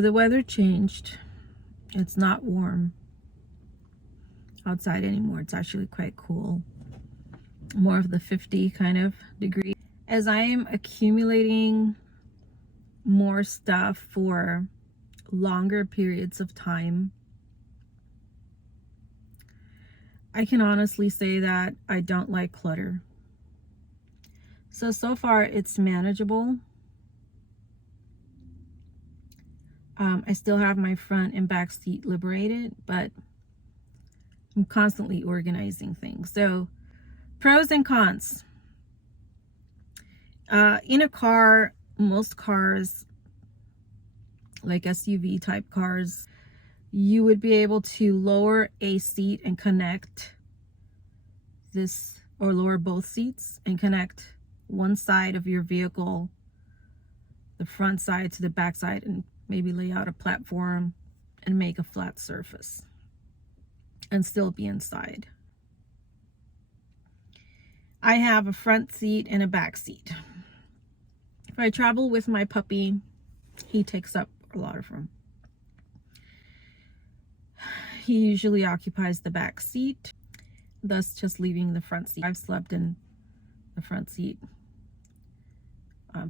So the weather changed. It's not warm outside anymore. It's actually quite cool. More of the 50 kind of degree. As I am accumulating more stuff for longer periods of time, I can honestly say that I don't like clutter. So far it's manageable. I still have my front and back seat liberated, but I'm constantly organizing things. So pros and cons. In a car, most cars, like SUV type cars, you would be able to lower a seat and connect this, or lower both seats and connect one side of your vehicle, the front side to the back side, and maybe lay out a platform and make a flat surface and still be inside. I have a front seat and a back seat. If I travel with my puppy, he takes up a lot of room. He usually occupies the back seat, thus just leaving the front seat. I've slept in the front seat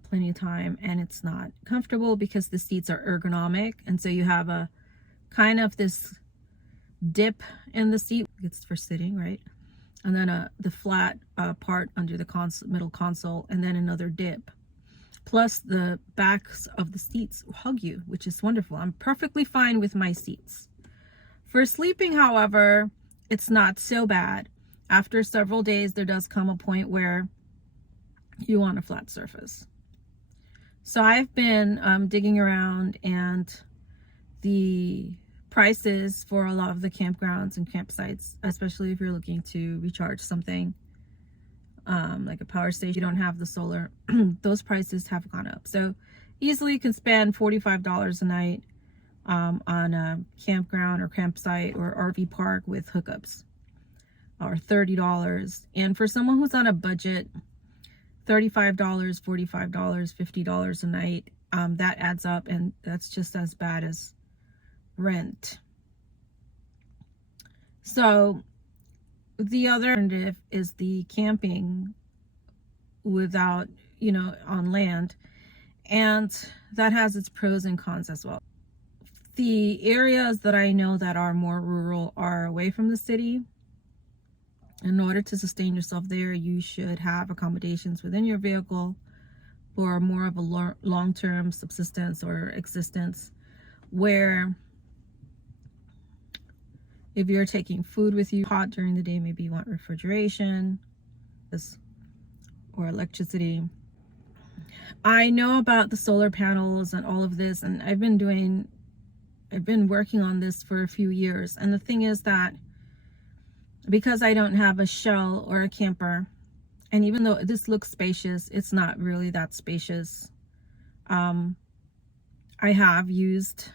plenty of time, and it's not comfortable because the seats are ergonomic, and so you have a kind of this dip in the seat. It's for sitting, right? And then the flat part under the middle console, and then another dip. Plus the backs of the seats hug you, which is wonderful. I'm perfectly fine with my seats. For sleeping, however, it's not so bad. After several days, there does come a point where you want a flat surface. So I've been digging around, and the prices for a lot of the campgrounds and campsites, especially if you're looking to recharge something like a power station, you don't have the solar, those prices have gone up. So easily you can spend $45 a night on a campground or campsite or RV park with hookups, or $30. And for someone who's on a budget, $35, $45, $50 a night, that adds up, and that's just as bad as rent. So the other alternative is the camping without, on land, and that has its pros and cons as well. The areas that I know that are more rural are away from the city. In order to sustain yourself there, you should have accommodations within your vehicle for more of a long-term subsistence or existence, where if you're taking food with you hot during the day, maybe you want refrigeration or electricity. I know about the solar panels and all of this, and I've been working on this for a few years. And the thing is that because I don't have a shell or a camper, and even though this looks spacious, it's not really that spacious. I have used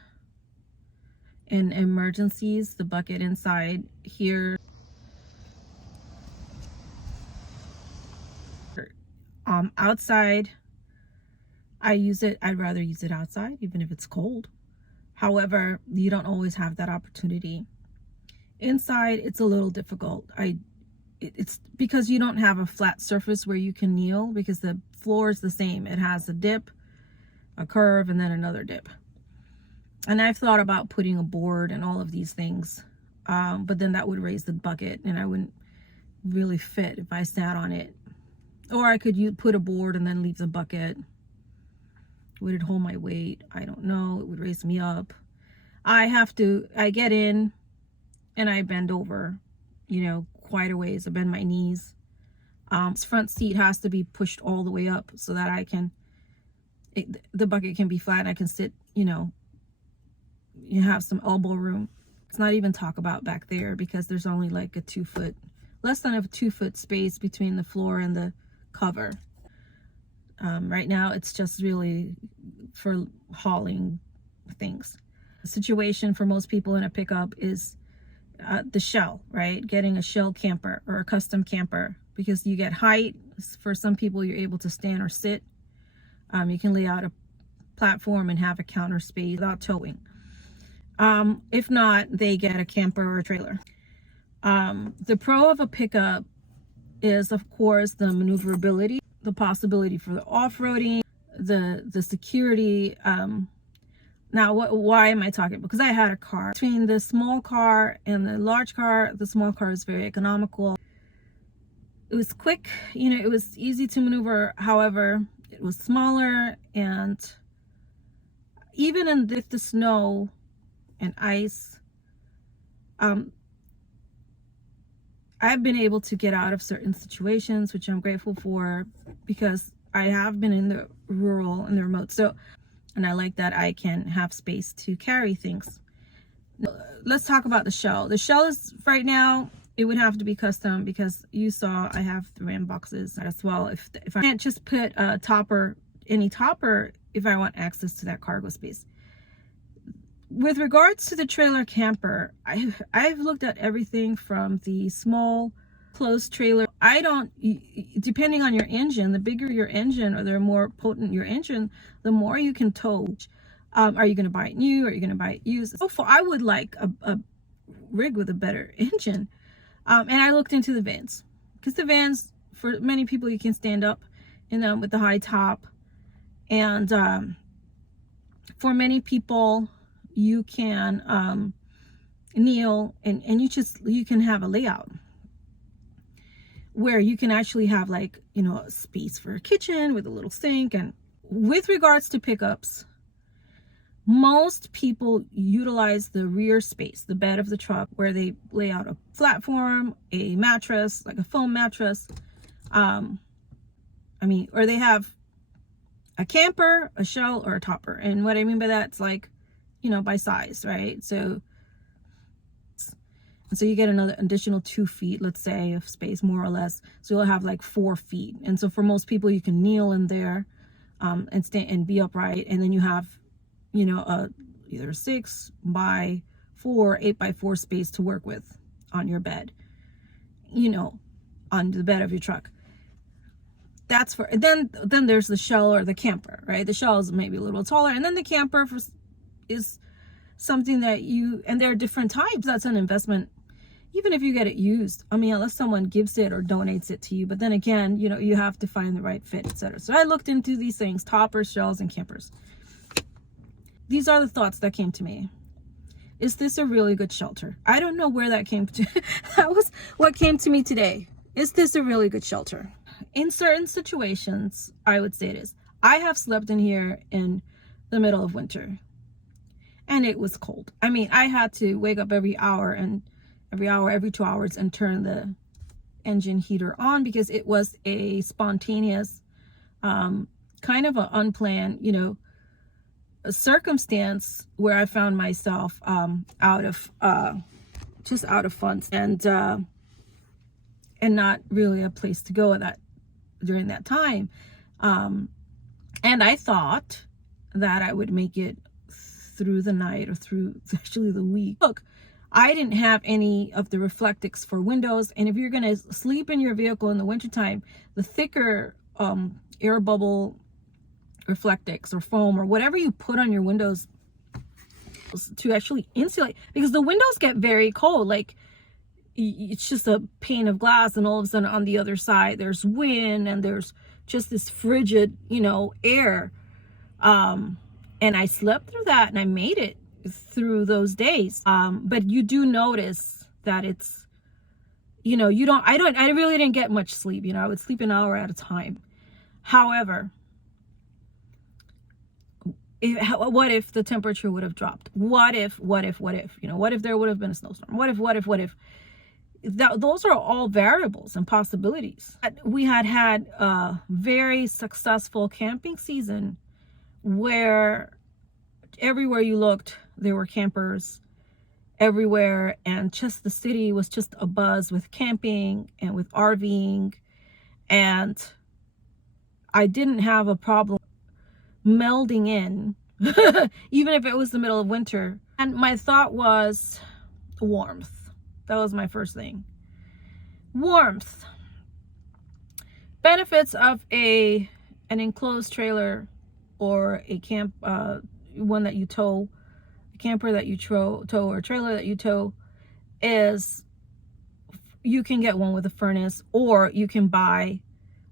in emergencies the bucket inside here. Outside, I'd rather use it outside, even if it's cold. However, you don't always have that opportunity. Inside, it's a little difficult. It's because you don't have a flat surface where you can kneel, because the floor is the same. It has a dip, a curve, and then another dip. And I've thought about putting a board and all of these things, but then that would raise the bucket, and I wouldn't really fit if I sat on it. Or I could put a board and then leave the bucket. Would it hold my weight? I don't know. It would raise me up. I get in and I bend over, quite a ways. I bend my knees. This front seat has to be pushed all the way up so that the bucket can be flat and I can sit, you have some elbow room. Let's not even talk about back there, because there's only like less than a 2 foot space between the floor and the cover. Right now it's just really for hauling things. The situation for most people in a pickup is the shell, right? Getting a shell camper or a custom camper, because you get height. For some people, you're able to stand or sit. You can lay out platform and have a counter space without towing. If not, they get a camper or a trailer. The pro of a pickup is, of course, the maneuverability, the possibility for the off-roading, the security. Now, why am I talking? Because I had a car. Between the small car and the large car, the small car is very economical. It was quick, you know, it was easy to maneuver. However, it was smaller, and even in the snow and ice, I've been able to get out of certain situations, which I'm grateful for, because I have been in the rural and the remote. So, and I like that I can have space to carry things. Let's talk about the shell. The shell is, right now, it would have to be custom, because you saw I have 3 boxes as well. If I can't just put a topper, any topper, if I want access to that cargo space. With regards to the trailer camper, I've looked at everything from the small closed trailer. I don't, depending on your engine, the bigger your engine or the more potent your engine, the more you can tow. Are you going to buy it new? Or are you going to buy it used? So I would like a rig with a better engine. And I looked into the vans, because the vans, for many people, you can stand up in them with the high top. And for many people, you can kneel, and you can have a layout where you can actually have, like, you know, a space for a kitchen with a little sink. And with regards to pickups, most people utilize the rear space, the bed of the truck, where they lay out a platform, a mattress, like a foam mattress. Or they have a camper, a shell, or a topper. And what I mean by that, it's like, you know, by size, right? So you get another additional 2 feet, let's say, of space, more or less. So you'll have like 4 feet. And so for most people, you can kneel in there and stand and be upright. And then you have, you know, either 6 by 4, 8 by 4 space to work with on your bed, you know, on the bed of your truck. That's for, then there's the shell or the camper, right? The shell is maybe a little taller, and then the camper is something that and there are different types. That's an investment, even if you get it used. I mean, unless someone gives it or donates it to you. But then again, you know, you have to find the right fit, etc. So I looked into these things: toppers, shells, and campers. These are the thoughts that came to me. Is this a really good shelter? I don't know where that came to. That was what came to me today. Is this a really good shelter? In certain situations, I would say it is. I have slept in here in the middle of winter, and it was cold. I mean, I had to wake up every 2 hours, and turn the engine heater on, because it was a spontaneous, kind of an unplanned, you know, a circumstance where I found myself just out of funds, and not really a place to go during that time. And I thought that I would make it through the night, or through actually the week. Look, I didn't have any of the reflectix for windows, and if you're going to sleep in your vehicle in the wintertime, the thicker air bubble reflectix or foam or whatever you put on your windows to actually insulate, because the windows get very cold. Like, it's just a pane of glass, and all of a sudden on the other side there's wind, and there's just this frigid, you know, air. And I slept through that, and I made it through those days. But you do notice that it's, you know, I really didn't get much sleep. You know, I would sleep an hour at a time. However, what if the temperature would have dropped? What if, you know, what if there would have been a snowstorm? What if? Those are all variables and possibilities. We had a very successful camping season, where everywhere you looked, there were campers everywhere, and just the city was just abuzz with camping and with RVing, and I didn't have a problem melding in, even if it was the middle of winter. And my thought was warmth. That was my first thing. Warmth. Benefits of an enclosed trailer or a one that you tow, a camper that you tow, or a trailer that you tow, is you can get one with a furnace, or you can buy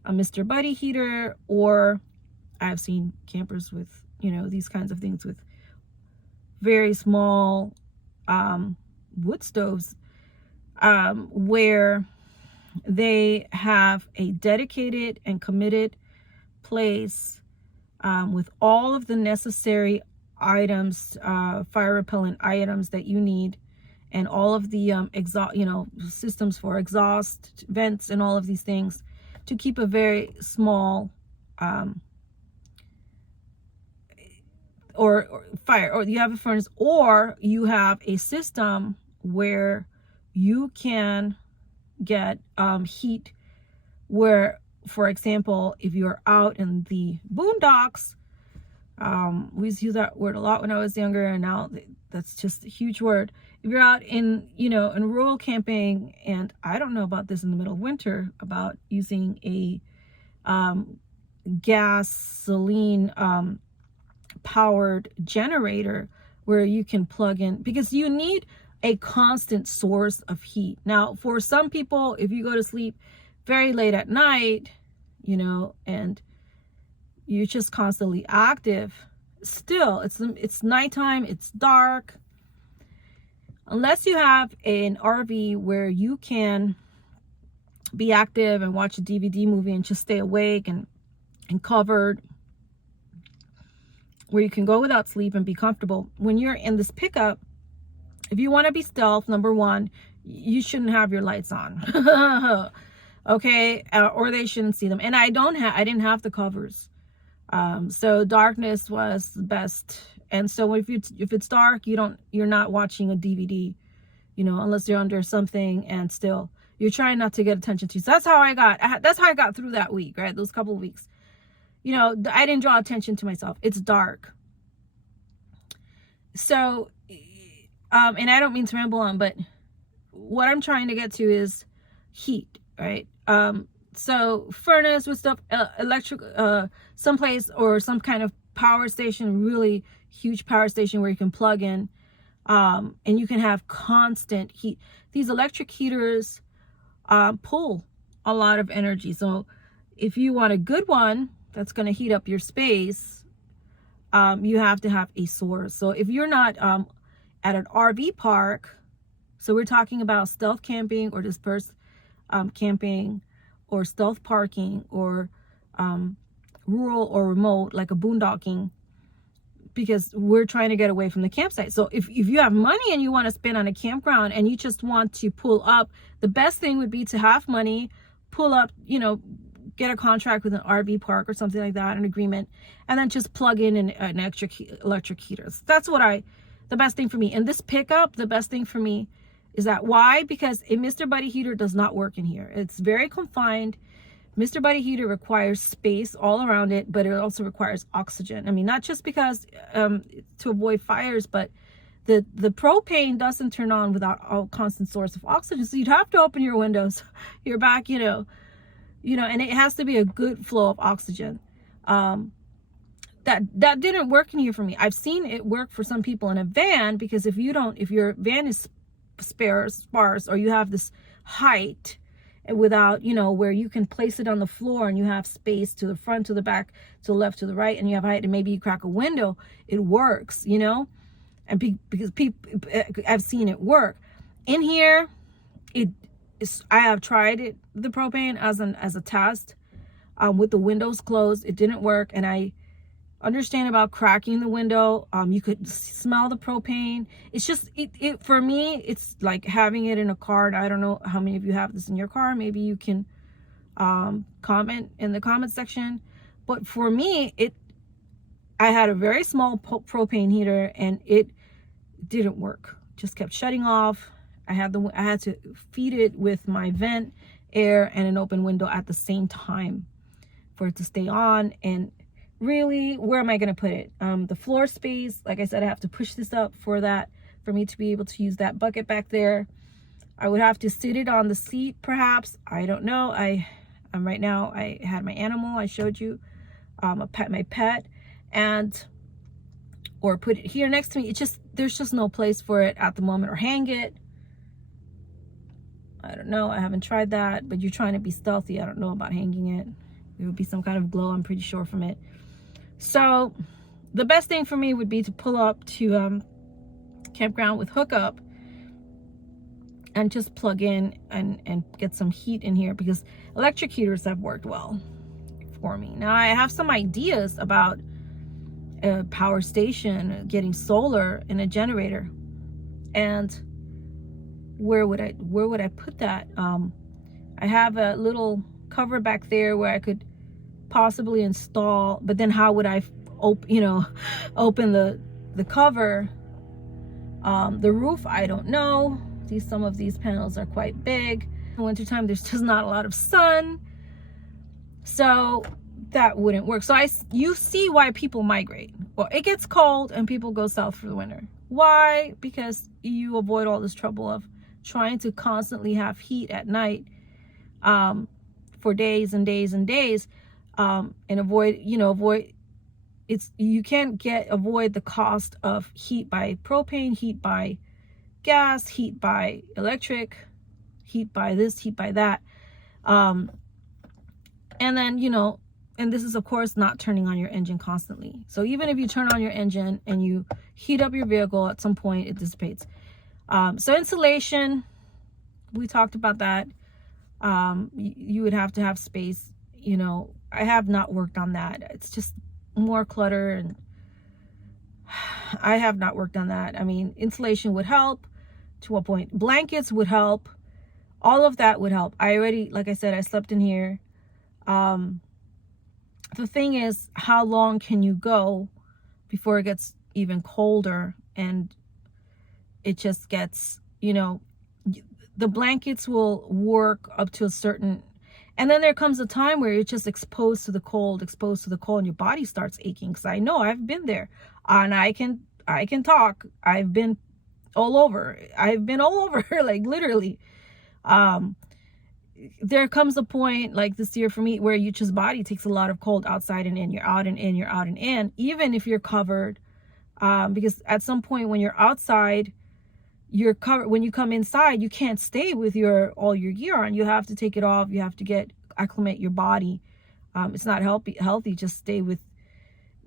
a Mr. Buddy heater, or I've seen campers with, these kinds of things with very small wood stoves, where they have a dedicated and committed place with all of the necessary items, fire repellent items that you need, and all of the exhaust, systems for exhaust vents and all of these things, to keep a very small or fire, or you have a furnace, or you have a system where you can get heat, where, for example, if you're out in the boondocks, we used to use that word a lot when I was younger, and now that's just a huge word. If you're out in, in rural camping, and I don't know about this in the middle of winter, about using a gasoline powered generator where you can plug in, because you need a constant source of heat. Now, for some people, if you go to sleep very late at night, and you're just constantly active, still, it's nighttime, it's dark. Unless you have an RV where you can be active and watch a DVD movie and just stay awake and covered, where you can go without sleep and be comfortable. When you're in this pickup, if you want to be stealth, number one, you shouldn't have your lights on. Okay, or they shouldn't see them. And I didn't have the covers, so darkness was the best. And so if it's dark, you're not watching a DVD, unless you're under something, and still you're trying not to get attention to. So that's how I got through that week, right? Those couple of weeks. I didn't draw attention to myself. It's dark. So, and I don't mean to ramble on, but what I'm trying to get to is heat, right? So furnace with stuff, electric, someplace, or some kind of power station, really huge power station where you can plug in, and you can have constant heat. These electric heaters pull a lot of energy. So if you want a good one that's going to heat up your space, you have to have a source. So if you're not at an RV park, so we're talking about stealth camping or dispersed camping, or stealth parking, or rural or remote, like a boondocking, because we're trying to get away from the campsite. So if you have money and you want to spend on a campground and you just want to pull up, the best thing would be to have money, pull up, get a contract with an RV park or something like that, an agreement, and then just plug in an electric heaters. That's the best thing for me. And this pickup, the best thing for me is that, why? Because a Mr. Buddy heater does not work in here. It's very confined. Mr. Buddy heater requires space all around it, but it also requires oxygen. I mean, not just because to avoid fires, but the propane doesn't turn on without a constant source of oxygen. So you'd have to open your windows, your back, and it has to be a good flow of oxygen. That didn't work in here for me. I've seen it work for some people in a van, because if your van is sparse, or you have this height without, where you can place it on the floor and you have space to the front, to the back, to the left, to the right, and you have height, and maybe you crack a window, it works, and because I've seen it work. In here, I have tried it, the propane, as a test, with the windows closed. It didn't work, and I understand about cracking the window. You could smell the propane. It's just, it for me, it's like having it in a car. I don't know how many of you have this in your car. Maybe you can comment in the comment section. But for me, I had a very small propane heater, and it didn't work. Just kept shutting off. I had to feed it with my vent air and an open window at the same time for it to stay on. And really, where am I going to put it? The floor space, like I said, I have to push this up for me to be able to use that bucket back there. I would have to sit it on the seat, perhaps. I don't know. Right now, I had my animal. I showed you my pet, and or put it here next to me. It's just, there's just no place for it at the moment, or hang it. I don't know, I haven't tried that, but you're trying to be stealthy. I don't know about hanging it. There would be some kind of glow, I'm pretty sure, from it. So the best thing for me would be to pull up to campground with hookup and just plug in and get some heat in here, because electric heaters have worked well for me. Now I have some ideas about a power station, getting solar and a generator, and where would I put that? I have a little cover back there where I could possibly install, but then how would I open the cover? The roof, I don't know. Some of these panels are quite big. In the wintertime, there's just not a lot of sun, so that wouldn't work. So you see why people migrate. Well, it gets cold and people go south for the winter. Why? Because you avoid all this trouble of trying to constantly have heat at night for days and days and days, and avoid you can't avoid the cost of heat by propane, heat by gas, heat by electric, heat by this, heat by that, and then and this is of course not turning on your engine constantly. So even if you turn on your engine and you heat up your vehicle, at some point it dissipates. So insulation, we talked about that. You would have to have space. I have not worked on that. It's just more clutter, and I have not worked on that. I mean, insulation would help to a point. Blankets would help. All of that would help. Like I said, I slept in here. The thing is, how long can you go before it gets even colder and it just gets, the blankets will work up to a certain, and then there comes a time where you're just exposed to the cold, and your body starts aching. Because I know, I've been there, and I can talk. I've been all over, like literally. There comes a point like this year for me where your just body takes a lot of cold outside and in. You're out and in, you're out and in, even if you're covered, because at some point when you're outside, you're covered. When you come inside, you can't stay with all your gear on. You have to take it off. You have to acclimate your body. It's not healthy just stay with,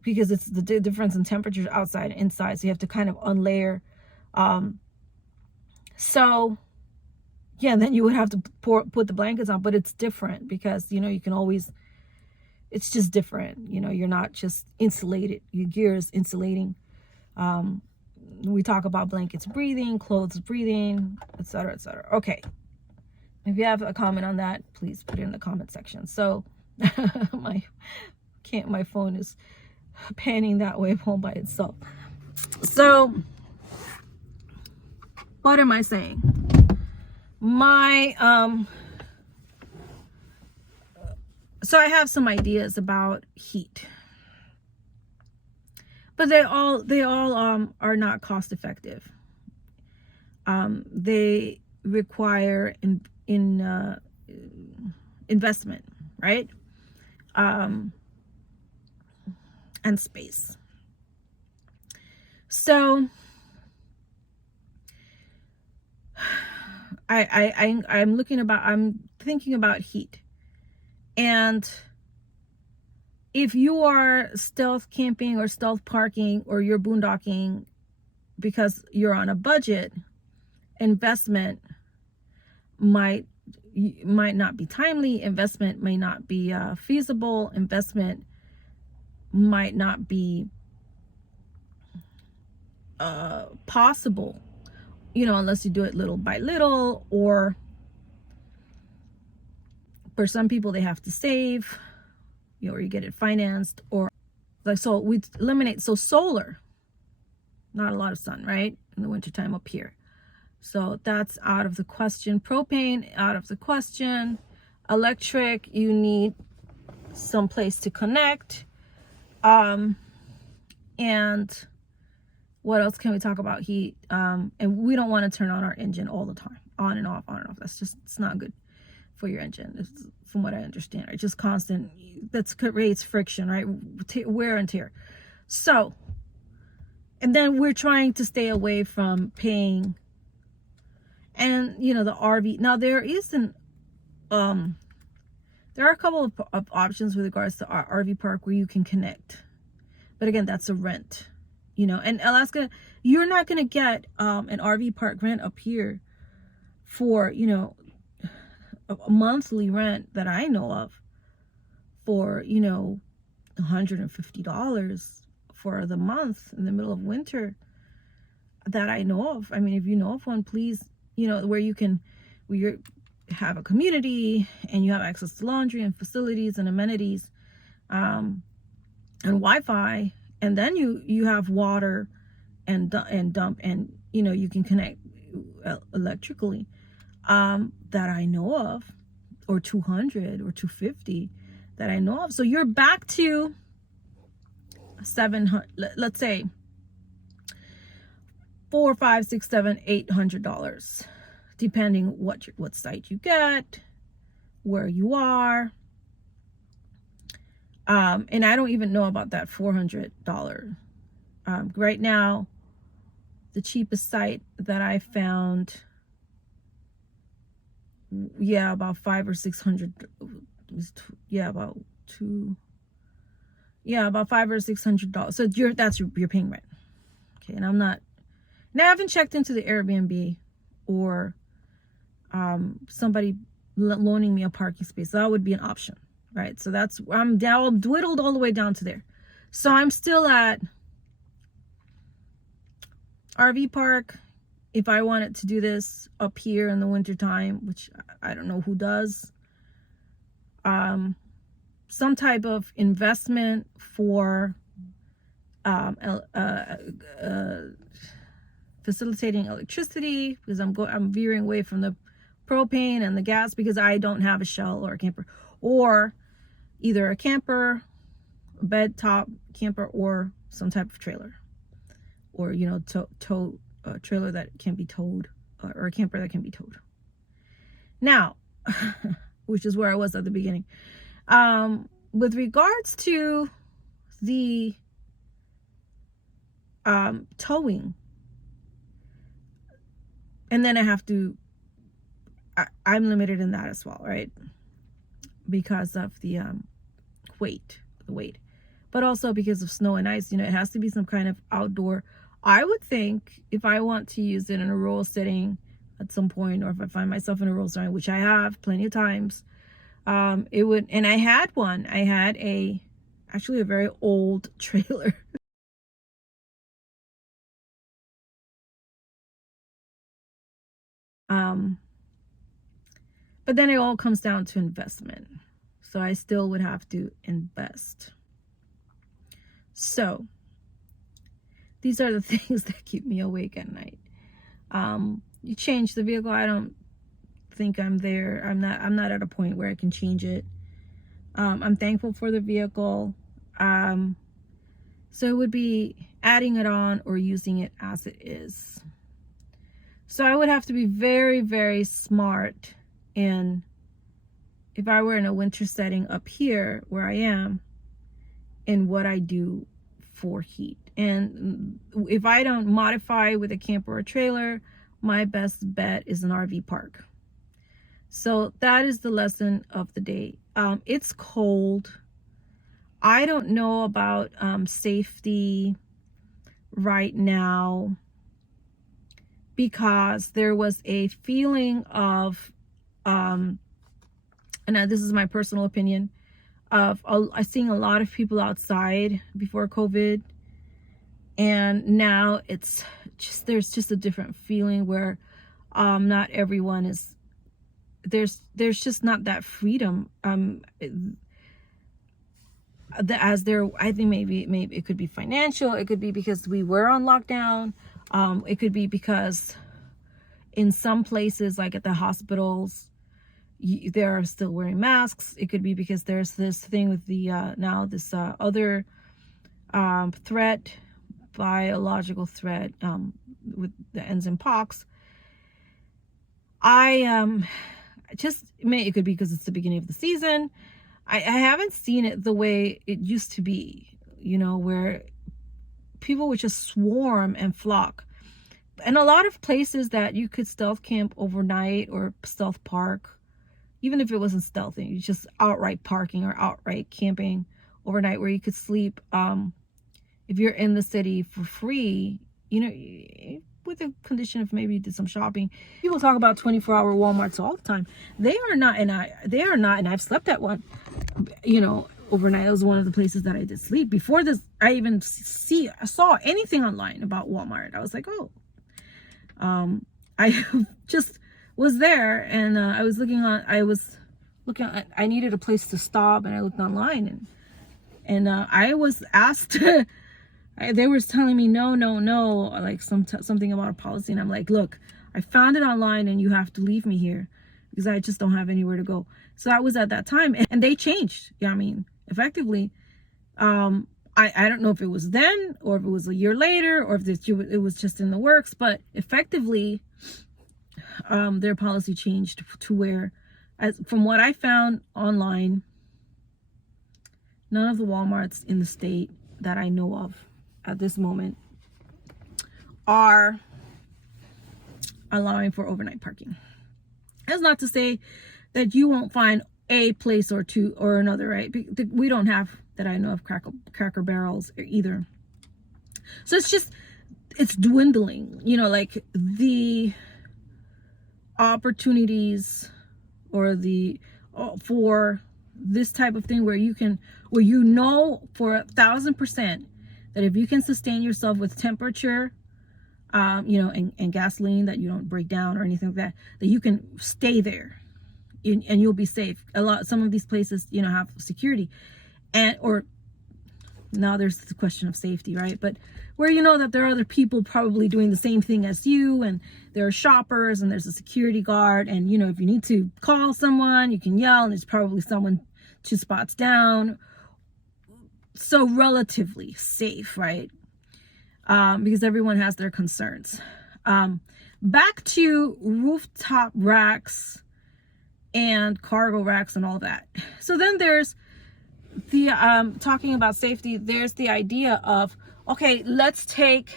because it's the difference in temperatures outside and inside. So you have to kind of unlayer. So yeah, then you would have to put the blankets on, but it's different because, you can always, it's just different. You're not just insulated. Your gear is insulating. We talk about blankets breathing, clothes breathing, etc., etc. Okay. If you have a comment on that, please put it in the comment section. So my phone is panning that way all by itself. So what am I saying? So I have some ideas about heat, but they all are not cost effective. They require investment, right? And space. So I'm thinking about heat. And if you are stealth camping or stealth parking, or you're boondocking because you're on a budget, investment might not be timely, investment may not be feasible, investment might not be possible, unless you do it little by little, or for some people they have to save, or you get it financed, or like, so we eliminate, so solar, not a lot of sun, right, in the wintertime up here, so that's out of the question. Propane, out of the question. Electric, you need some place to connect. And what else can we talk about? Heat. And we don't want to turn on our engine all the time, on and off, on and off. It's not good for your engine, from what I understand. Right? Just constant, that creates friction, right? Wear and tear. So, and then we're trying to stay away from paying, and you know, the RV. Now there are a couple of options with regards to our RV park where you can connect, but again, that's a rent, you know. And Alaska, you're not going to get an RV park rent up here for, you know, a monthly rent that I know of for, you know, $150 for the month in the middle of winter that I know of. I mean, if you know of one, please, you know, where you have a community and you have access to laundry and facilities and amenities, and Wi-Fi, and then you have water and dump, and you know, you can connect electrically, that I know of, or 200 or 250 that I know of. So you're back to 700, let's say $400, $500, $600, $700, $800, depending what site you get, where you are. And I don't even know about that $400. Right now, the cheapest site that I found, yeah, about $500 or $600. Yeah, about $500 or $600. So you're paying rent. Okay, and I haven't checked into the Airbnb or somebody loaning me a parking space. That would be an option, right? So I'm dwindled all the way down to there. So I'm still at RV park. If I wanted to do this up here in the wintertime, which I don't know who does, some type of investment for facilitating electricity, because I'm veering away from the propane and the gas, because I don't have a shell or a camper, or either a camper, a bed top camper, or some type of trailer, or, you know, tow a trailer that can be towed, or a camper that can be towed. Now, which is where I was at the beginning. With regards to the towing, and then I'm limited in that as well, right? Because of the weight, but also because of snow and ice. You know, it has to be some kind of outdoor. I would think if I want to use it in a rural setting at some point, or if I find myself in a rural setting, which I have plenty of times, it would. And I had actually a very old trailer. But then it all comes down to investment. So I still would have to invest. So these are the things that keep me awake at night. You change the vehicle. I don't think I'm there. I'm not at a point where I can change it. I'm thankful for the vehicle. So it would be adding it on or using it as it is. So I would have to be very, very smart in, if I were in a winter setting up here where I am, in what I do for heat. And if I don't modify with a camper or trailer, my best bet is an RV park. So that is the lesson of the day. It's cold. I don't know about safety right now, because there was a feeling of, and this is my personal opinion, of I seeing a lot of people outside before COVID, and now it's just, there's just a different feeling where not everyone is, there's just not that freedom as there. I think maybe it could be financial, it could be because we were on lockdown, it could be because in some places, like at the hospitals, they're still wearing masks. It could be because there's this thing with the other threat, biological threat, with the ends in pox. It could be because it's the beginning of the season. I haven't seen it the way it used to be, you know, where people would just swarm and flock. And a lot of places that you could stealth camp overnight or stealth park, even if it wasn't stealthing, it's just outright parking or outright camping overnight where you could sleep. If you're in the city for free, you know, with the condition of maybe you did some shopping. People talk about 24-hour Walmarts all the time. They are not, and I've slept at one, you know, overnight. It was one of the places that I did sleep. Before this, I even saw anything online about Walmart. I was like, oh, I just was there, and I was looking at, I needed a place to stop, and I looked online, and I was asked, they were telling me, no, like something about a policy. And I'm like, look, I found it online and you have to leave me here because I just don't have anywhere to go. So I was at that time, and they changed. Yeah, I mean, effectively, I don't know if it was then or if it was a year later or if it was just in the works, but effectively, their policy changed to where, from what I found online, none of the Walmarts in the state that I know of at this moment are allowing for overnight parking. That's not to say that you won't find a place or two or another, right? We don't have, that I know of, Cracker Barrels either. So it's dwindling, you know, like the opportunities or for this type of thing where you know for 1,000% that if you can sustain yourself with temperature, you know, and gasoline, that you don't break down or anything like that you can stay there and you'll be safe. Some of these places, you know, have security, or now there's the question of safety, right? But where you know that there are other people probably doing the same thing as you, and there are shoppers, and there's a security guard, and you know, if you need to call someone, you can yell, and there's probably someone 2 spots down. So relatively safe, right? Because everyone has their concerns. Back to rooftop racks and cargo racks and all that. So then there's the talking about safety, there's the idea of, okay, let's take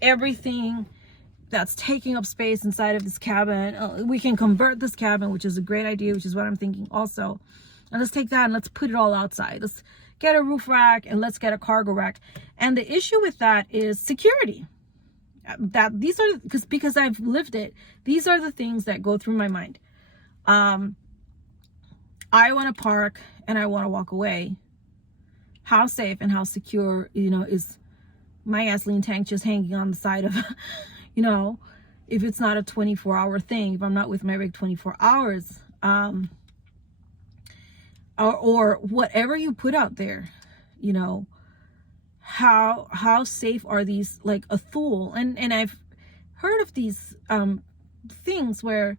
everything that's taking up space inside of this cabin. We can convert this cabin, which is a great idea, which is what I'm thinking also. And let's take that and let's put it all outside. Let's get a roof rack and let's get a cargo rack. And the issue with that is security. These are, because I've lived it, these are the things that go through my mind. I want to park and I want to walk away. How safe and how secure, you know, is my gasoline tank just hanging on the side of, you know, if it's not a 24-hour thing, if I'm not with my rig 24 hours, or whatever you put out there, you know, how safe are these, like a Thule? And I've heard of these things where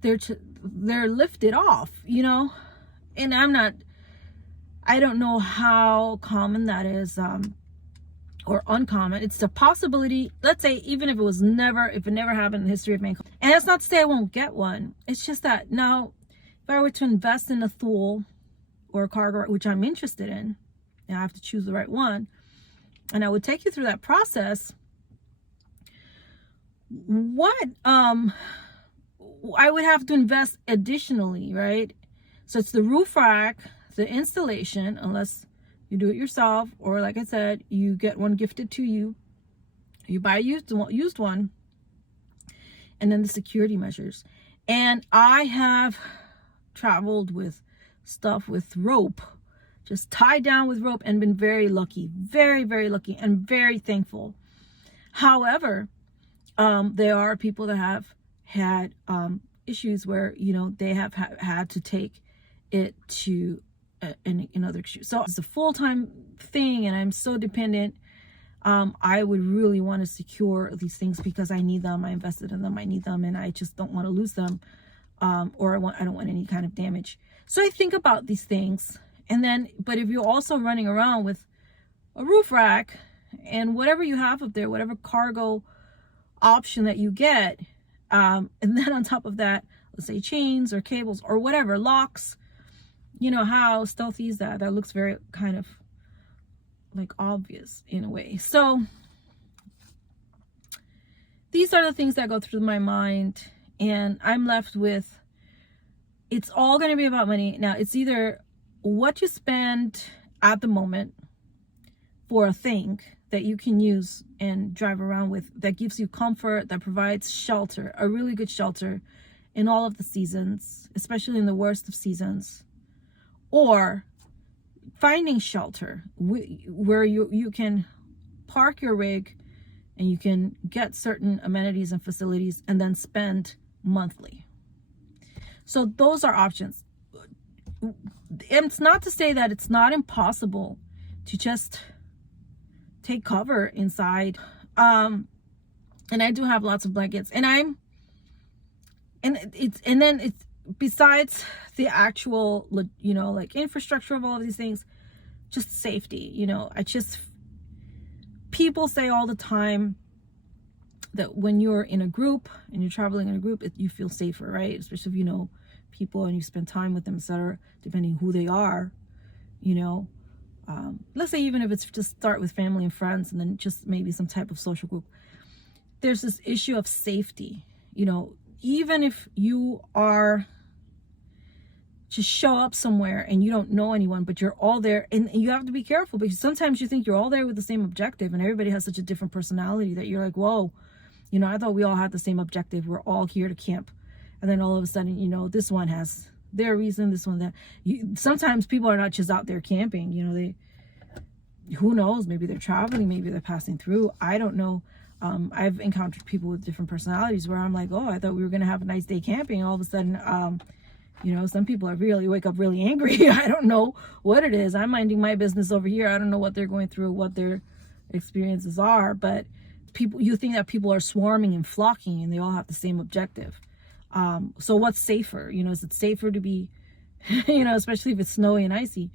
they're lifted off, you know, and I don't know how common that is, or uncommon. It's a possibility. Let's say even if it never happened in the history of mankind. And that's not to say I won't get one. It's just that now, if I were to invest in a Thule or a cargo, which I'm interested in, and I have to choose the right one, and I would take you through that process, what I would have to invest additionally, right? So it's the roof rack, the installation, unless you do it yourself, or like I said, you get one gifted to you, you buy a used one, and then the security measures. And I have traveled with stuff with rope, just tied down with rope, and been very lucky, very, very lucky, and very thankful. However, there are people that have had issues where, you know, they have had to take it to another extreme. So it's a full-time thing, and I'm so dependent. I would really want to secure these things because I need them. I invested in them. I need them, and I just don't want to lose them, or I don't want any kind of damage. So I think about these things, and then, but if you're also running around with a roof rack and whatever you have up there, whatever cargo option that you get, and then on top of that, let's say chains or cables or whatever, locks, you know, how stealthy is that? That looks very kind of like obvious in a way. So these are the things that go through my mind, and I'm left with, it's all going to be about money. Now, it's either what you spend at the moment for a thing that you can use and drive around with, that gives you comfort, that provides shelter, a really good shelter in all of the seasons, especially in the worst of seasons, or finding shelter where you can park your rig and you can get certain amenities and facilities and then spend monthly. So those are options. It's not to say that it's not impossible to just take cover inside. And I do have lots of blankets, and it's besides the actual, you know, like infrastructure of all of these things, just safety. You know, people say all the time that when you're in a group and you're traveling in a group, you feel safer, right? Especially if you know people and you spend time with them, etc., depending who they are, you know. Let's say even if it's just start with family and friends and then just maybe some type of social group. There's this issue of safety, you know, even if you are just show up somewhere and you don't know anyone, but you're all there, and you have to be careful because sometimes you think you're all there with the same objective and everybody has such a different personality that you're like, whoa, you know, I thought we all had the same objective. We're all here to camp. And then all of a sudden, you know, this one has their reason, this one, that. Sometimes people are not just out there camping, you know, who knows, maybe they're traveling, maybe they're passing through. I don't know. I've encountered people with different personalities where I'm like, oh, I thought we were going to have a nice day camping. All of a sudden, you know, some people are wake up really angry. I don't know what it is. I'm minding my business over here. I don't know what they're going through, what their experiences are, but you think that people are swarming and flocking and they all have the same objective. So what's safer? You know, is it safer to be, you know, especially if it's snowy and icy?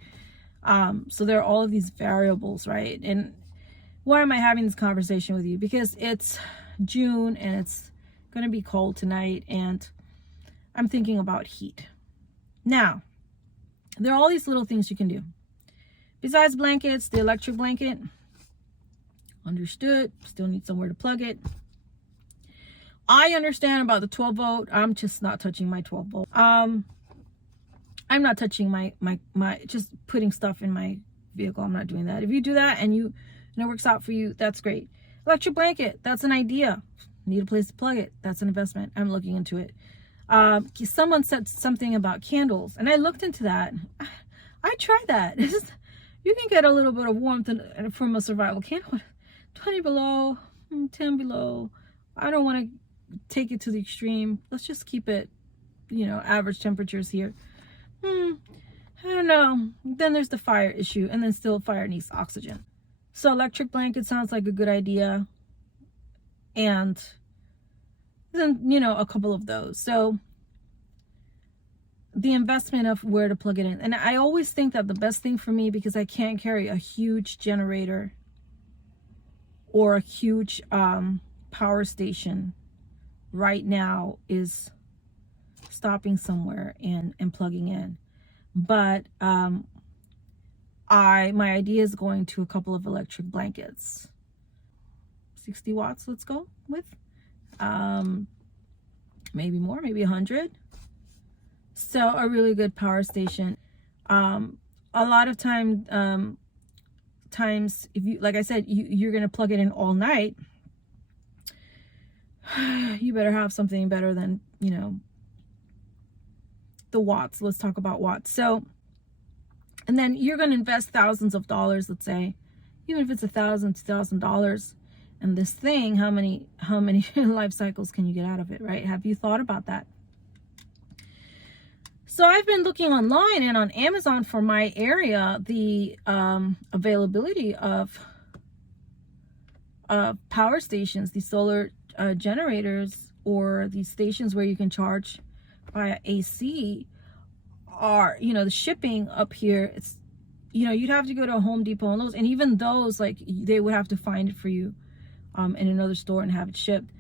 So there are all of these variables, right? And why am I having this conversation with you? Because it's June and it's going to be cold tonight, and I'm thinking about heat. Now, there are all these little things you can do. Besides blankets, the electric blanket, understood, still need somewhere to plug it. I understand about the 12 volt. I'm just not touching my 12 volt. I'm not touching my just putting stuff in my vehicle. I'm not doing that. If you do that and it works out for you, that's great. Electric blanket, that's an idea. Need a place to plug it. That's an investment. I'm looking into it. Someone said something about candles, and I looked into that. I tried that. You can get a little bit of warmth from a survival candle. 20 below, 10 below. I don't want to take it to the extreme. Let's just keep it, you know, average temperatures here. I don't know. Then there's the fire issue, and then still fire needs oxygen. So electric blanket sounds like a good idea. And then, you know, a couple of those. So the investment of where to plug it in. And I always think that the best thing for me, because I can't carry a huge generator or a huge power station right now, is stopping somewhere and plugging in. But my idea is going to a couple of electric blankets. 60 watts, let's go with. Maybe more, maybe 100. So a really good power station. A lot of times if you, like I said, you're gonna plug it in all night, you better have something better than, you know, the watts. Let's talk about watts. So, and then you're gonna invest thousands of dollars, let's say, even if it's $1,000, $2,000. And this thing, how many life cycles can you get out of it, right? Have you thought about that? So I've been looking online and on Amazon for my area, the availability of power stations, these solar generators, or these stations where you can charge via AC are, you know, the shipping up here, it's, you know, you'd have to go to a Home Depot and those, and even those, like, they would have to find it for you in another store and have it shipped.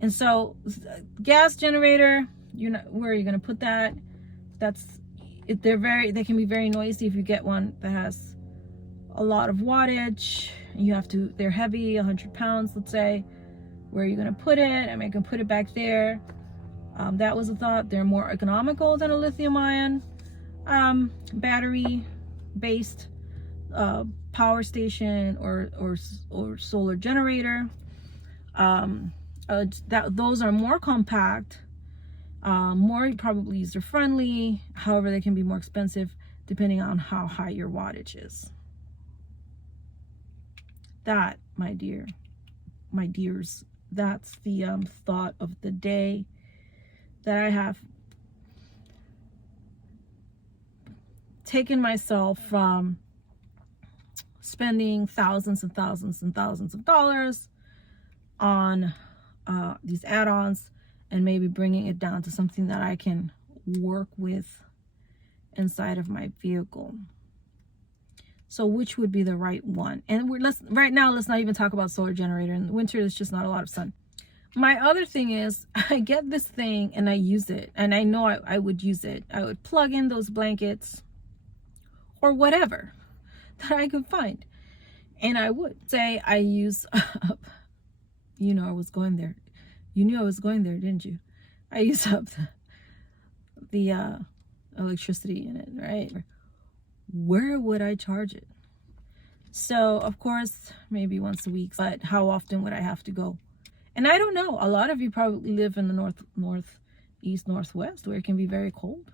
And so gas generator, where are you going to put that? They can be very noisy if you get one that has a lot of wattage. You have to, they're heavy, 100 pounds, let's say. Where are you going to put it? I mean, I can put it back there. That was a thought. They're more economical than a lithium ion battery based power station or solar generator. Those are more compact, more probably user friendly. However, they can be more expensive depending on how high your wattage is. That, my dears, that's the thought of the day that I have taken myself from spending thousands and thousands and thousands of dollars on these add-ons and maybe bringing it down to something that I can work with inside of my vehicle. So which would be the right one? And right now, let's not even talk about solar generator. In the winter, there's just not a lot of sun. My other thing is, I get this thing and I use it, and I know I would use it. I would plug in those blankets or whatever that I could find, and I would say I use up. You know I was going there. You knew I was going there, didn't you? I use up the electricity in it, right? Where would I charge it? So of course, maybe once a week, but how often would I have to go? And I don't know. A lot of you probably live in the northeast, northwest, where it can be very cold.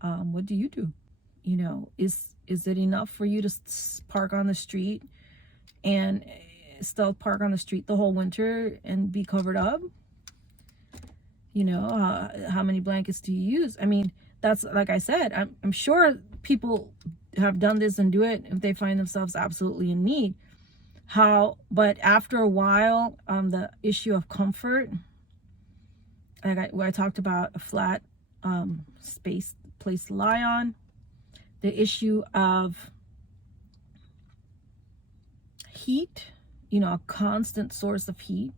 What do? You know, is it enough for you to park on the street and stealth park on the street the whole winter and be covered up? You know, how many blankets do you use? I mean, that's, like I said, I'm sure people have done this and do it if they find themselves absolutely in need. But after a while, the issue of comfort, like I talked about, a flat place to lie on, the issue of heat, you know, a constant source of heat.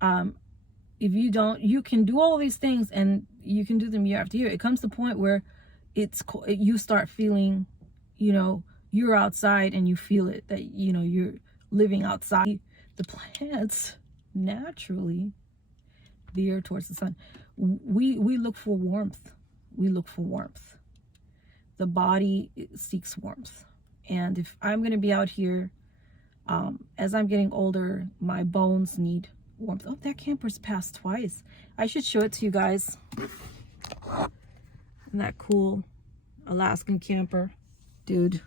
If you don't, you can do all these things and you can do them year after year. It comes to the point where you start feeling, you know, you're outside and you feel it, that, you know, you're living outside. The plants naturally veer towards the sun. We look for warmth. We look for warmth. The body seeks warmth. And if I'm going to be out here, as I'm getting older, my bones need warmth. Oh, that camper's passed twice. I should show it to you guys. Isn't that cool? Alaskan camper, dude.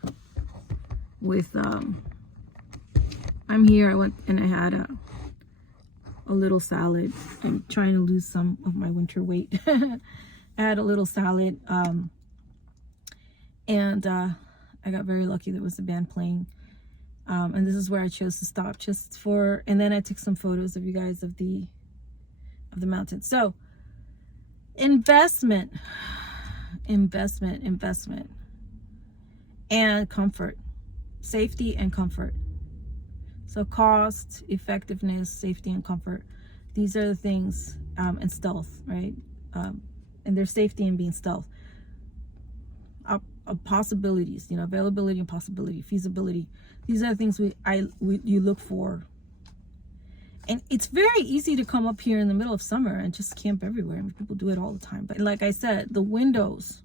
With I'm here. I went and I had a little salad. I'm trying to lose some of my winter weight. I had a little salad, and I got very lucky. There was a band playing, and this is where I chose to stop, just for. And then I took some photos of you guys of the mountain. So investment, and comfort, safety and comfort. So cost, effectiveness, safety, and comfort. These are the things, and stealth, right? And there's safety in being stealth. Possibilities, you know, availability and possibility, feasibility. These are the things you look for. And it's very easy to come up here in the middle of summer and just camp everywhere. I mean, people do it all the time. But like I said, the windows,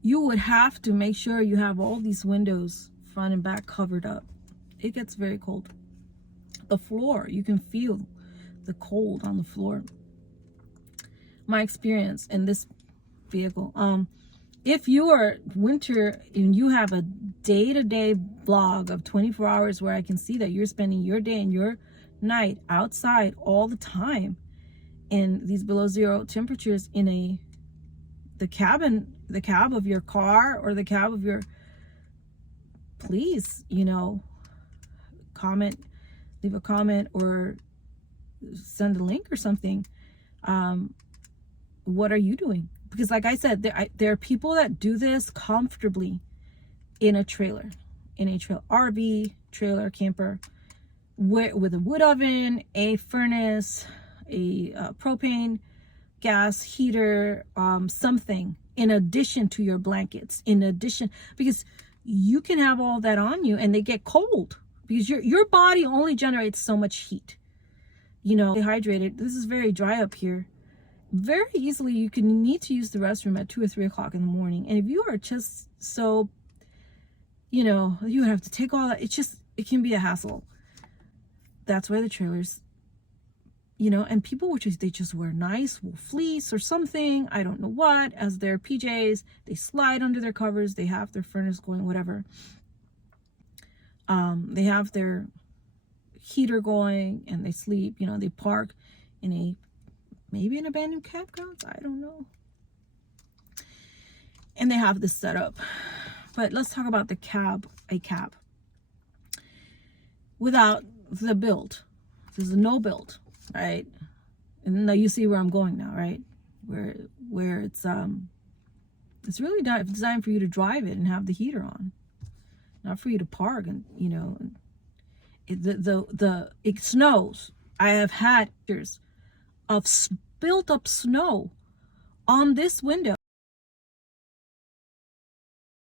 you would have to make sure you have all these windows, front and back, covered up. It gets very cold. The floor, you can feel the cold on the floor. My experience in this vehicle, if you are winter and you have a day-to-day vlog of 24 hours where I can see that you're spending your day and your night outside all the time in these below zero temperatures in the cab of your car or the cab of your, please, you know, leave a comment or send a link or something. What are you doing? Because like I said, there are people that do this comfortably in a trailer, RV, trailer, camper, with a wood oven, a furnace, a propane gas heater, something in addition to your blankets, because you can have all that on you and they get cold because your body only generates so much heat. You know, dehydrated. This is very dry up here. Very easily you can need to use the restroom at 2 or 3 o'clock in the morning. And if you are just so, you know, you have to take all that, it can be a hassle. That's why the trailers, you know, and people they just wear nice wool fleece or something, I don't know what, as their PJs. They slide under their covers, they have their furnace going, whatever. They have their heater going and they sleep, you know, they park in maybe an abandoned campground, I don't know. And they have this set up. But let's talk about a cab. Without the build. There's no build, right? And now you see where I'm going now, right? Where it's really designed for you to drive it and have the heater on. Not for you to park and, you know, it snows. I have had pictures of built up snow on this window.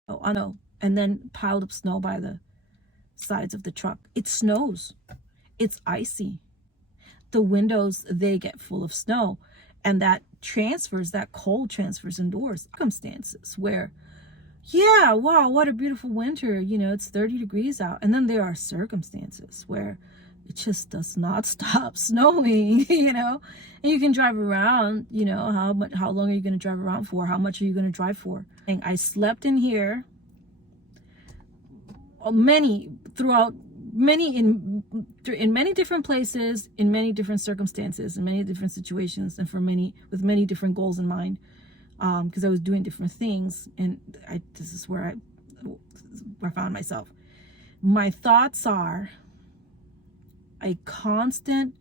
Oh, I know. And then piled up snow by the sides of the truck. It snows. It's icy. The windows, they get full of snow. And that cold transfers indoors. Circumstances where, yeah, wow, what a beautiful winter. You know, it's 30 degrees out. And then there are circumstances where it just does not stop snowing, you know, and you can drive around, you know, how long are you going to drive around for? How much are you going to drive for? And I slept in here in many different places, in many different circumstances, in many different situations, and with many different goals in mind, because I was doing different things. And this is where I found myself. My thoughts are a constant,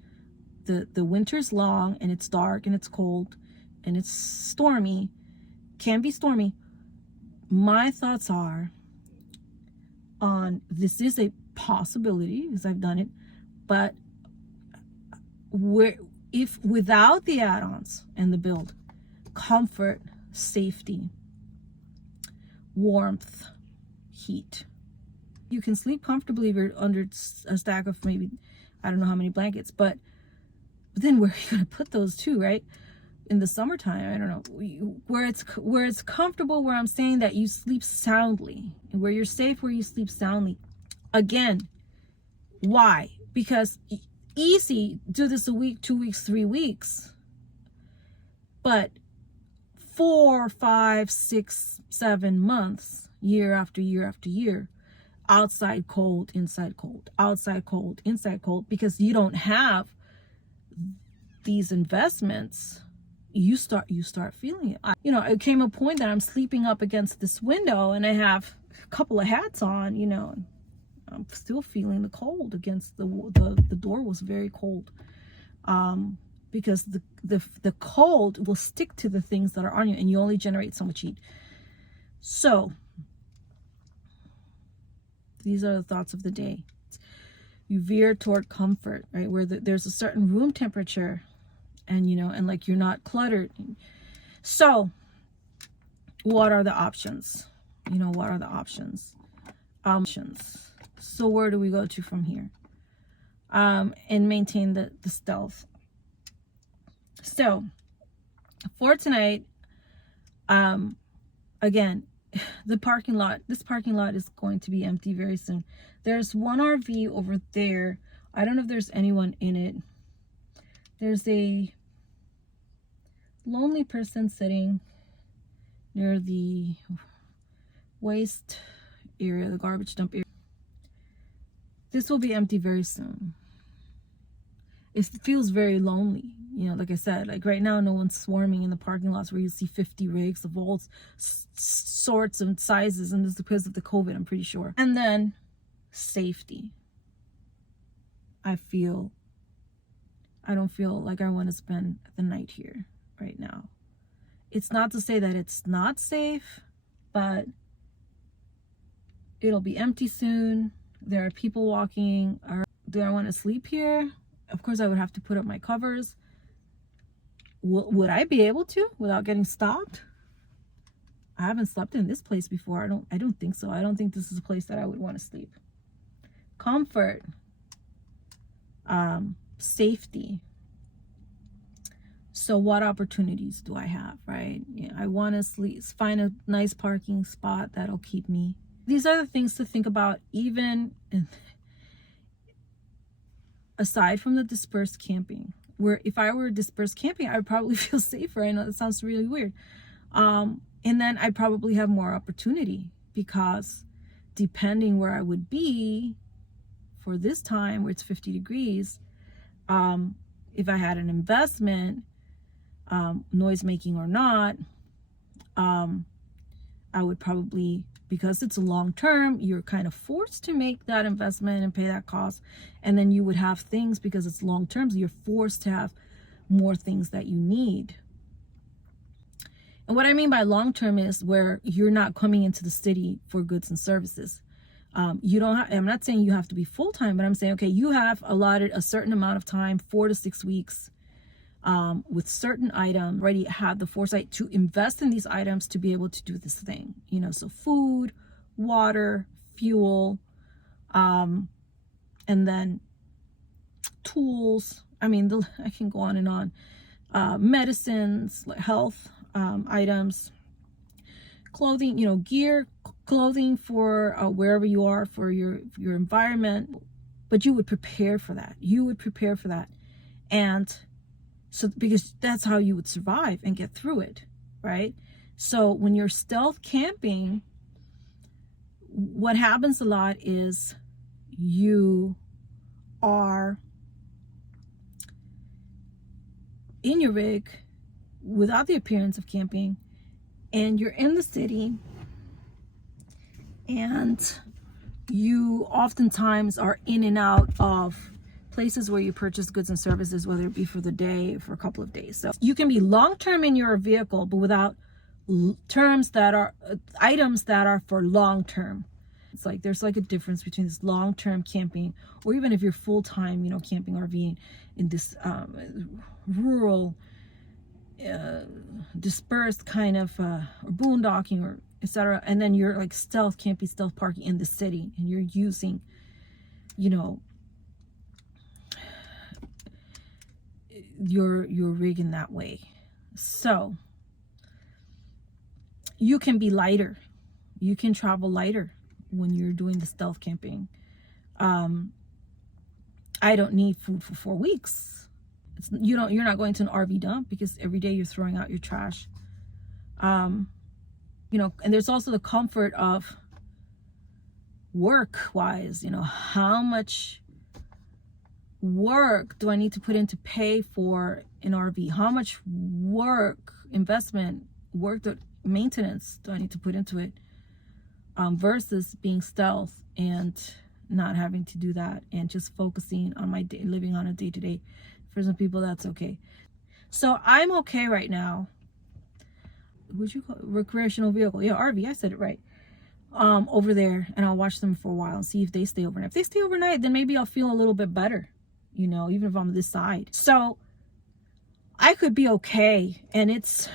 the winter's long and it's dark and it's cold and it's stormy, can be stormy. My thoughts are on, this is a possibility because I've done it, but if without the add-ons and the build, comfort, safety, warmth, heat, you can sleep comfortably if you're under a stack of maybe, I don't know how many blankets, but then where are you going to put those too, right? In the summertime, I don't know, where it's comfortable, where I'm saying that you sleep soundly, and where you're safe, where you sleep soundly. Again, why? Because easy, do this a week, 2 weeks, 3 weeks. But 4, 5, 6, 7 months, year after year after year, outside cold, inside cold, outside cold, inside cold, because you don't have these investments, you start feeling it. You know, it came a point that I'm sleeping up against this window and I have a couple of hats on, you know, and I'm still feeling the cold against the door was very cold, because the cold will stick to the things that are on you, and you only generate so much heat. So these are the thoughts of the day. You veer toward comfort, right? Where there's a certain room temperature, and you know, and like you're not cluttered. So what are the options? You know, what are the options? So where do we go to from here? And maintain the stealth. So for tonight, again, this parking lot is going to be empty very soon. There's one RV over there. I don't know if there's anyone in it. There's a lonely person sitting near the waste area, the garbage dump area. This will be empty very soon. It feels very lonely. You know, like I said, like right now, no one's swarming in the parking lots where you see 50 rigs of all sorts and sizes, and this is because of the COVID, I'm pretty sure. And then safety. I don't feel like I want to spend the night here right now. It's not to say that it's not safe, but it'll be empty soon. There are people walking. Do I want to sleep here? Of course, I would have to put up my covers. Would I be able to without getting stopped? I haven't slept in this place before. I don't think so. I don't think this is a place that I would want to sleep. Comfort, safety. So what opportunities do I have, right? Yeah, I want to sleep, find a nice parking spot that'll keep me. These are the things to think about, even aside from the dispersed camping, where if I were dispersed camping, I would probably feel safer. I know that sounds really weird. And then I'd probably have more opportunity, because depending where I would be for this time where it's 50 degrees, if I had an investment, noise making or not, I would probably, because it's a long term, you're kind of forced to make that investment and pay that cost. And then you would have things, because it's long term, so you're forced to have more things that you need. And what I mean by long term is where you're not coming into the city for goods and services. You don't have, I'm not saying you have to be full time, but I'm saying, okay, you have allotted a certain amount of time, 4 to 6 weeks, with certain items, already have the foresight to invest in these items to be able to do this thing, you know, so food, water, fuel, and then tools. I mean, I can go on and on. Medicines, health items, clothing, you know, gear, clothing for wherever you are, for your environment. But you would prepare for that. You would prepare for that. And so, because that's how you would survive and get through it, right? So when you're stealth camping, what happens a lot is you are in your rig without the appearance of camping, and you're in the city, and you oftentimes are in and out of places where you purchase goods and services, whether it be for the day or for a couple of days. So you can be long-term in your vehicle, but without items that are for long-term. It's like there's like a difference between this long-term camping, or even if you're full-time, you know, camping, RVing in this rural, dispersed kind of or boondocking, or etc. And then you're like stealth camping, stealth parking in the city, and you're using, you know, your rig in that way. So you can be lighter, you can travel lighter when you're doing the stealth camping. I don't need food for 4 weeks. You're not going to an RV dump, because every day you're throwing out your trash. You know, and there's also the comfort of work wise, you know, how much work do I need to put in to pay for an RV? How much work, investment, maintenance do I need to put into it? Versus being stealth and not having to do that, and just focusing on my day, living on a day-to-day. For some people, that's okay. So I'm okay right now. Would you call it recreational vehicle? Yeah, RV, I said it right. Over there, and I'll watch them for a while and see if they stay overnight. If they stay overnight, then maybe I'll feel a little bit better, you know, even if I'm this side. So I could be okay. And it's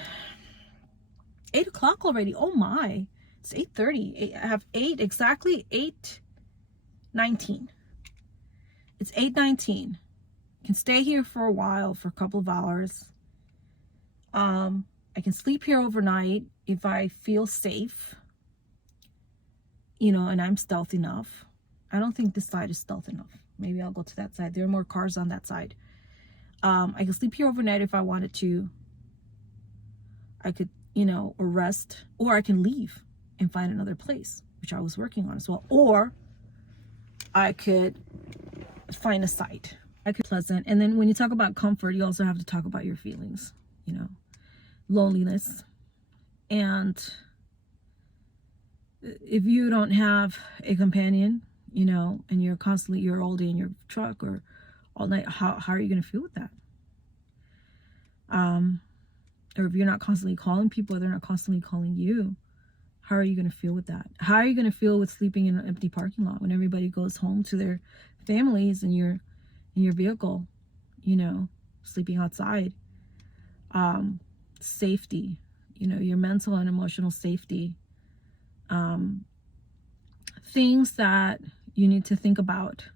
8 o'clock already. Oh my, it's 8:30. I have exactly 8:19. It's 8:19. Can stay here for a while, for a couple of hours. I can sleep here overnight if I feel safe, you know, and I'm stealth enough. I don't think this side is stealth enough. Maybe I'll go to that side. There are more cars on that side. I can sleep here overnight if I wanted to. I could, you know, or rest, or I can leave and find another place, which I was working on as well. Or I could find a site. I could pleasant. And then when you talk about comfort, you also have to talk about your feelings, you know, loneliness. And if you don't have a companion, you know, and you're all day in your truck or all night, how are you going to feel with that? Or if you're not constantly calling people, or they're not constantly calling you, how are you going to feel with that? How are you going to feel with sleeping in an empty parking lot when everybody goes home to their families and you're in your vehicle, you know, sleeping outside? Safety, you know, your mental and emotional safety, things that you need to think about.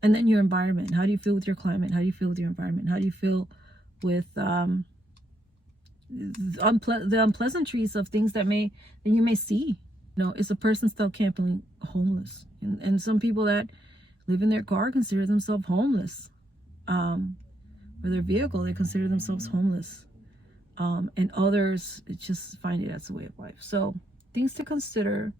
And then your environment. How do you feel with your climate? How do you feel with your environment? How do you feel with the unpleasantries of things that you may see? You know, is a person still camping homeless? And some people that live in their car consider themselves homeless. Or their vehicle, they consider themselves homeless. And others just find it as a way of life. So things to consider.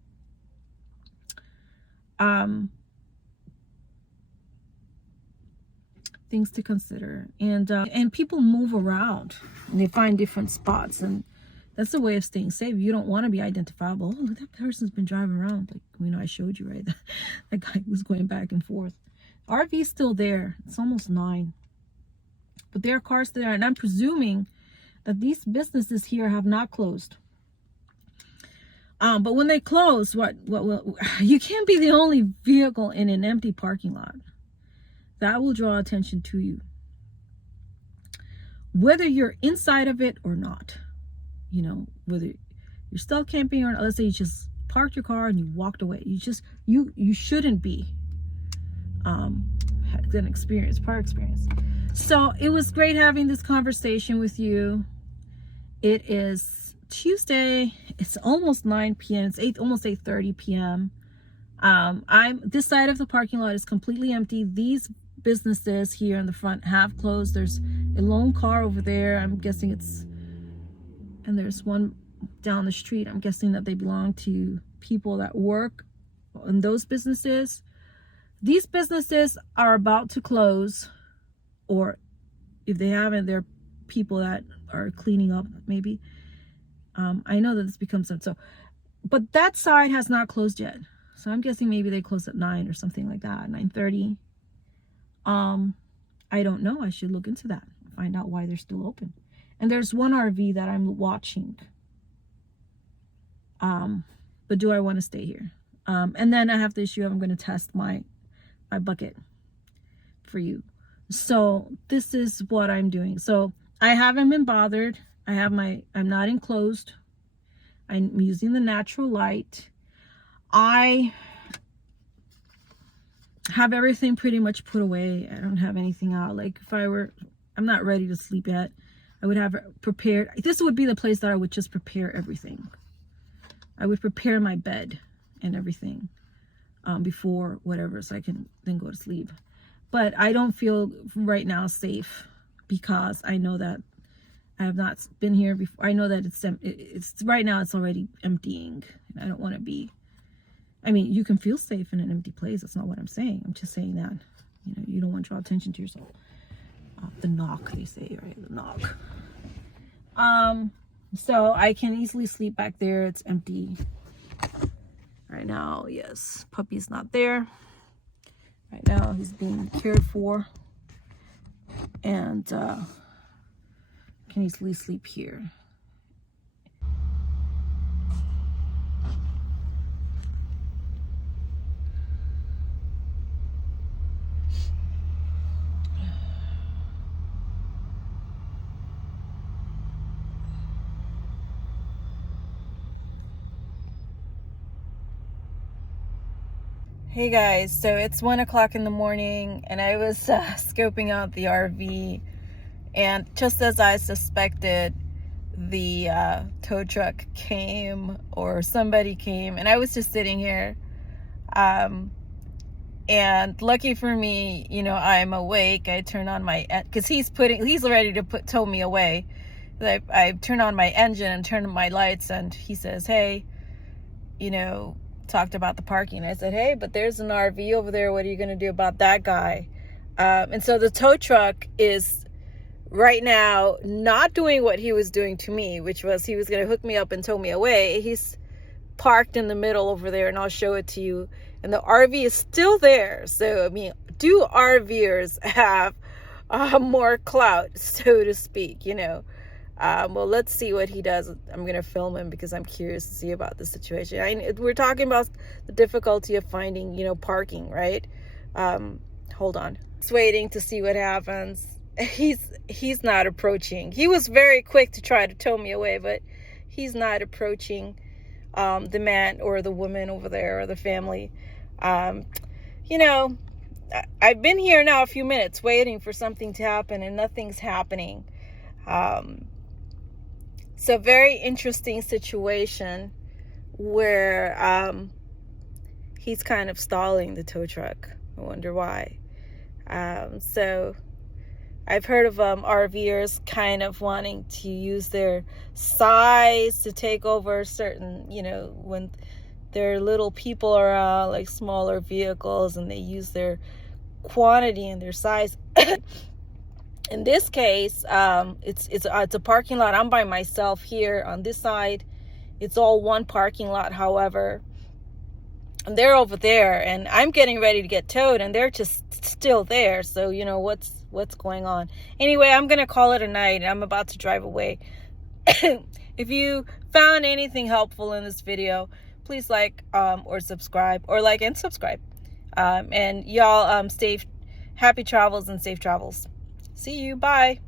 Things to consider. And people move around and they find different spots, and that's a way of staying safe. You don't want to be identifiable. Oh, look, that person's been driving around, like, you know, I showed you, right? That guy was going back and forth. RV's still there. It's almost 9, but there are cars there, and I'm presuming that these businesses here have not closed. But when they close, what will, you can't be the only vehicle in an empty parking lot. That will draw attention to you, whether you're inside of it or not. You know, whether you're still camping or not. Let's say you just parked your car and you walked away. You shouldn't be an experience, prior experience. So it was great having this conversation with you. It is Tuesday. It's almost 9 p.m. It's almost 8:30 p.m. This side of the parking lot is completely empty. These businesses here in the front have closed. There's a lone car over there. I'm guessing and there's one down the street. I'm guessing that they belong to people that work in those businesses. These businesses are about to close, or if they haven't, they're people that are cleaning up maybe. I know that this becomes so, but that side has not closed yet. So I'm guessing maybe they close at 9 or something like that, 9:30. I don't know. I should look into that, find out why they're still open. And there's one RV that I'm watching. But do I want to stay here? And then I have the issue of I'm going to test my bucket for you. So this is what I'm doing. So I haven't been bothered. I'm not enclosed. I'm using the natural light. I have everything pretty much put away. I don't have anything out. Like I'm not ready to sleep yet. I would have prepared. This would be the place that I would just prepare everything. I would prepare my bed and everything before whatever, so I can then go to sleep. But I don't feel right now safe because I know that I have not been here before. I know that it's right now, it's already emptying. I don't want to be. I mean, you can feel safe in an empty place. That's not what I'm saying. I'm just saying that, you know, you don't want to draw attention to yourself. The knock, they say, right? The knock. So I can easily sleep back there. It's empty right now. Yes, puppy's not there right now. He's being cared for, and can easily sleep here. Hey guys, so it's 1 o'clock in the morning and I was scoping out the RV, and just as I suspected, the tow truck came, or somebody came, and I was just sitting here, and lucky for me, you know, I'm awake. I turn on my, because he's ready to tow me away. I turn on my engine and turn on my lights, and he says, hey, you know, talked about the parking. I said, hey, but there's an RV over there. What are you going to do about that guy? And so the tow truck is right now not doing what he was doing to me, which was he was going to hook me up and tow me away. He's parked in the middle over there, and I'll show it to you. And the RV is still there. So, I mean, do RVers have more clout, so to speak, you know? Well, let's see what he does. I'm going to film him because I'm curious to see about the situation. We're talking about the difficulty of finding, you know, parking, right? Hold on. Just waiting to see what happens. He's not approaching. He was very quick to try to tow me away, but he's not approaching the man or the woman over there or the family. You know, I've been here now a few minutes waiting for something to happen, and nothing's happening. It's a very interesting situation where he's kind of stalling the tow truck. I wonder why. So I've heard of RVers kind of wanting to use their size to take over certain, you know, when their little people around, like smaller vehicles, and they use their quantity and their size. In this case, it's a parking lot. I'm by myself here on this side. It's all one parking lot, however. And they're over there, and I'm getting ready to get towed, and they're just still there. So, you know, what's going on? Anyway, I'm going to call it a night. I'm about to drive away. If you found anything helpful in this video, please like or subscribe, or like and subscribe. And y'all happy travels and safe travels. See you. Bye.